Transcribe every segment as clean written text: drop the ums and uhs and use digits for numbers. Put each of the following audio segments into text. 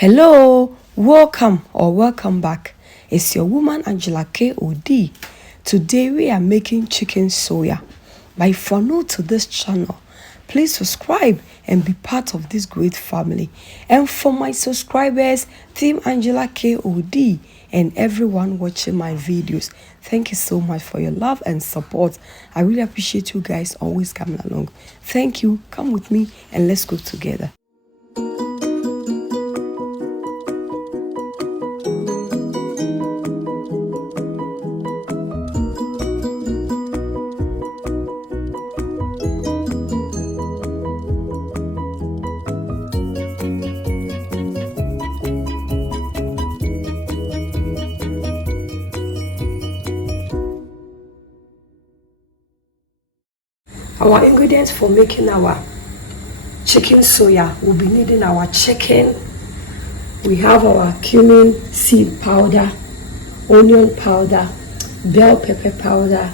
Hello, welcome back. It's your woman Angela KOD. Today we are making chicken soya. But if you're new to this channel, please subscribe and be part of this great family. And for my subscribers, Team Angela KOD, and everyone watching my videos, thank you so much for your love and support. I really appreciate you guys always coming along. Thank you. Come with me and let's go together. Our ingredients for making our chicken soya, we'll be needing our chicken. We have our cumin seed powder, onion powder, bell pepper powder,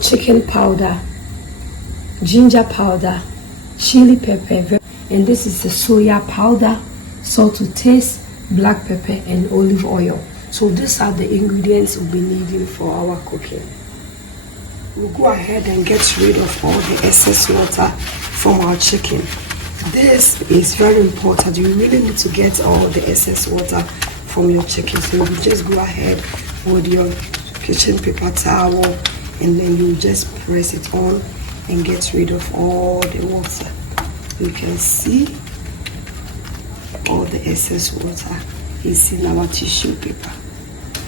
chicken powder, ginger powder, chili pepper, and this is the soya powder, salt to taste, black pepper, and olive oil. So these are the ingredients we'll be needing for our cooking. We'll go ahead and get rid of all the excess water from our chicken. This is very important. You really need to get all the excess water from your chicken. So you just go ahead with your kitchen paper towel and then you just press it on and get rid of all the water. You can see all the excess water is in our tissue paper.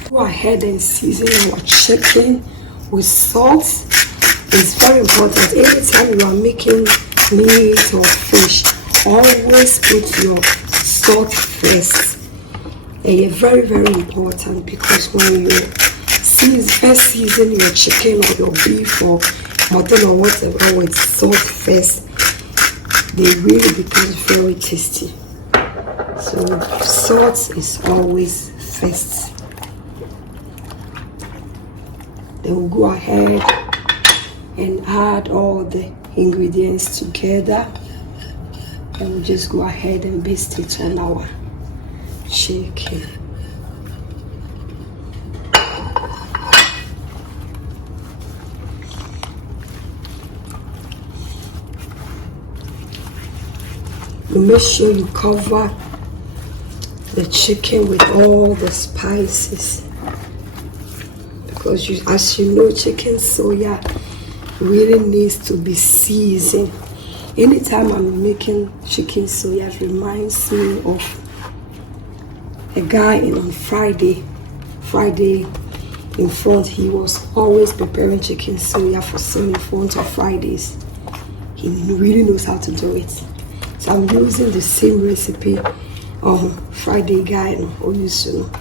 Go ahead and season our chicken with salt. It's very important. Anytime you are making meat or fish, always put your salt first. And it's very, very important because when you first season your chicken or your beef or mutton or whatever with salt first, they really become very tasty. So salt is always first. Then we'll go ahead and add all the ingredients together, and we'll just go ahead and baste it on our chicken. You make sure you cover the chicken with all the spices. Because as you know, chicken soya really needs to be seasoned. Anytime I'm making chicken soya, it reminds me of a guy on Friday in front. He was always preparing chicken soya for some in front of Fridays. He really knows how to do it. So I'm using the same recipe on Friday guy and Oyusu.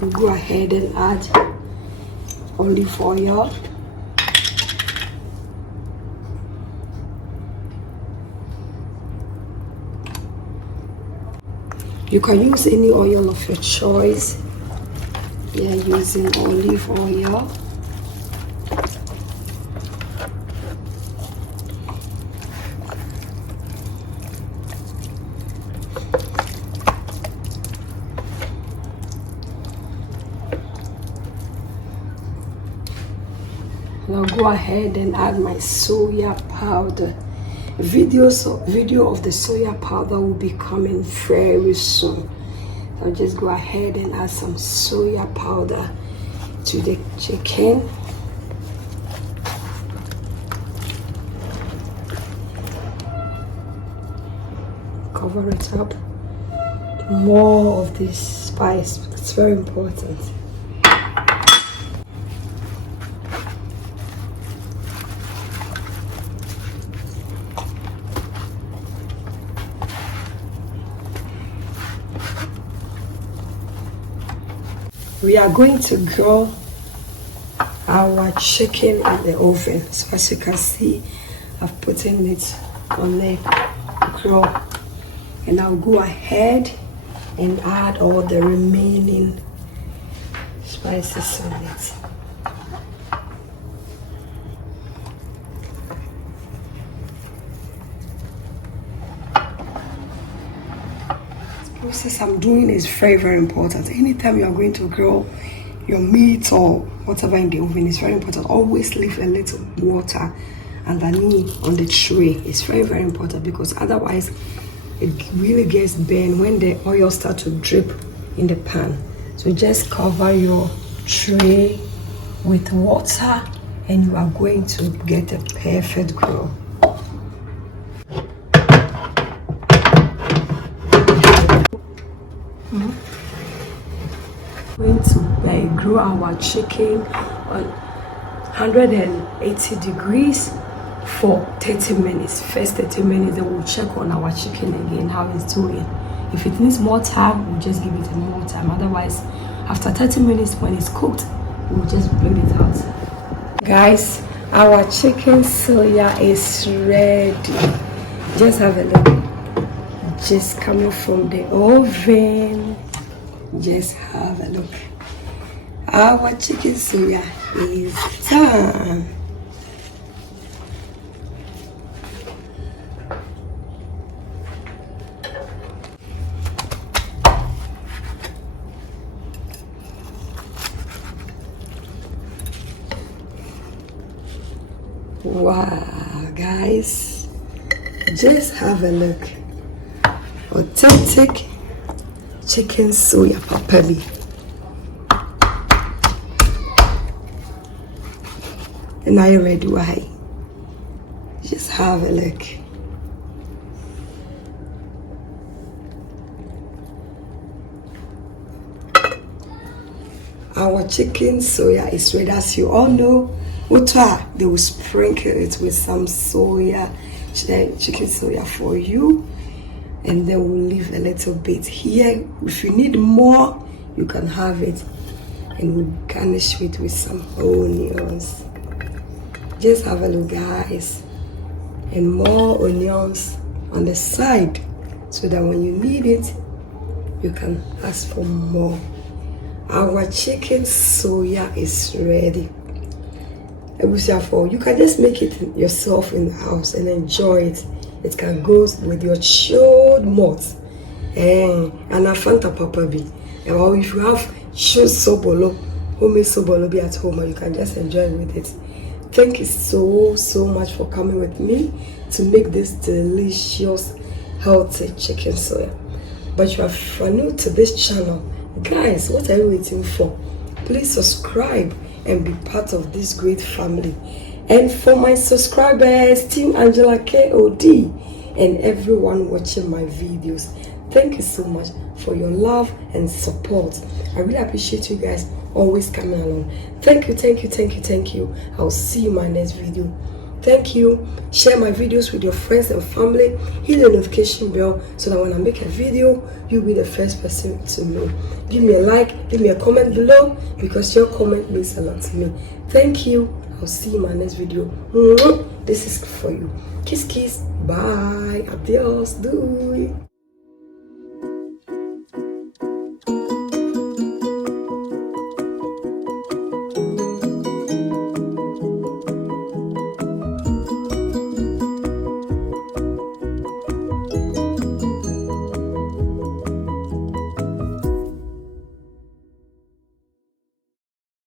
We'll go ahead and add olive oil. You can use any oil of your choice. We are using olive oil. Now go ahead and add my soya powder. Video of the soya powder will be coming very soon. I'll just go ahead and add some soya powder to the chicken. Cover it up. More of this spice. It's very important. We are going to grill our chicken in the oven. So as you can see, I've put it on the grill. And I'll go ahead and add all the remaining spices on it. process I'm doing is very, very important. Anytime you are going to grill your meat or whatever in the oven, it's very important. Always leave a little water underneath on the tray. It's very, very important, because otherwise it really gets burned when the oil starts to drip in the pan. So just cover your tray with water and you are going to get a perfect grill. Going to grill our chicken on 180 degrees for 30 minutes. First 30 minutes, then we'll check on our chicken again, how it's doing. If it needs more time, we'll just give it more time. Otherwise, after 30 minutes, when it's cooked, we'll just bring it out. Guys, our chicken suya is ready. Just have a look. Just coming from the oven. Just have a look. Our chicken suya is done. Wow, guys, just have a look. Authentic chicken suya papali. And are you ready? Why? Just have a look. Our chicken soya is ready. As you all know, they will sprinkle it with some soya, chicken soya for you, and then we'll leave a little bit here. If you need more, you can have it, and we'll garnish it with some onions. Just have a look, guys, and more onions on the side, so that when you need it, you can ask for more. Our chicken soya is ready. You can just make it yourself in the house and enjoy it. It can go with your chilled malt and a Fanta Papa B. Or if you have chilled sobolo, homemade sobolo be at home, and you can just enjoy it with it. Thank you so much for coming with me to make this delicious, healthy chicken soya. But you are new to this channel, guys, what are you waiting for? Please subscribe and be part of this great family. And for my subscribers, Team Angela KOD, and everyone watching my videos, thank you so much for your love and support. I really appreciate you guys always coming along. Thank you. I'll see you in my next video. Thank you. Share my videos with your friends and family. Hit the notification bell so that when I make a video, you'll be the first person to know. Give me a like, give me a comment below, because your comment means a lot to me. Thank you. I'll see you in my next video. This is for you. Kiss, kiss. Bye. Adios. Do.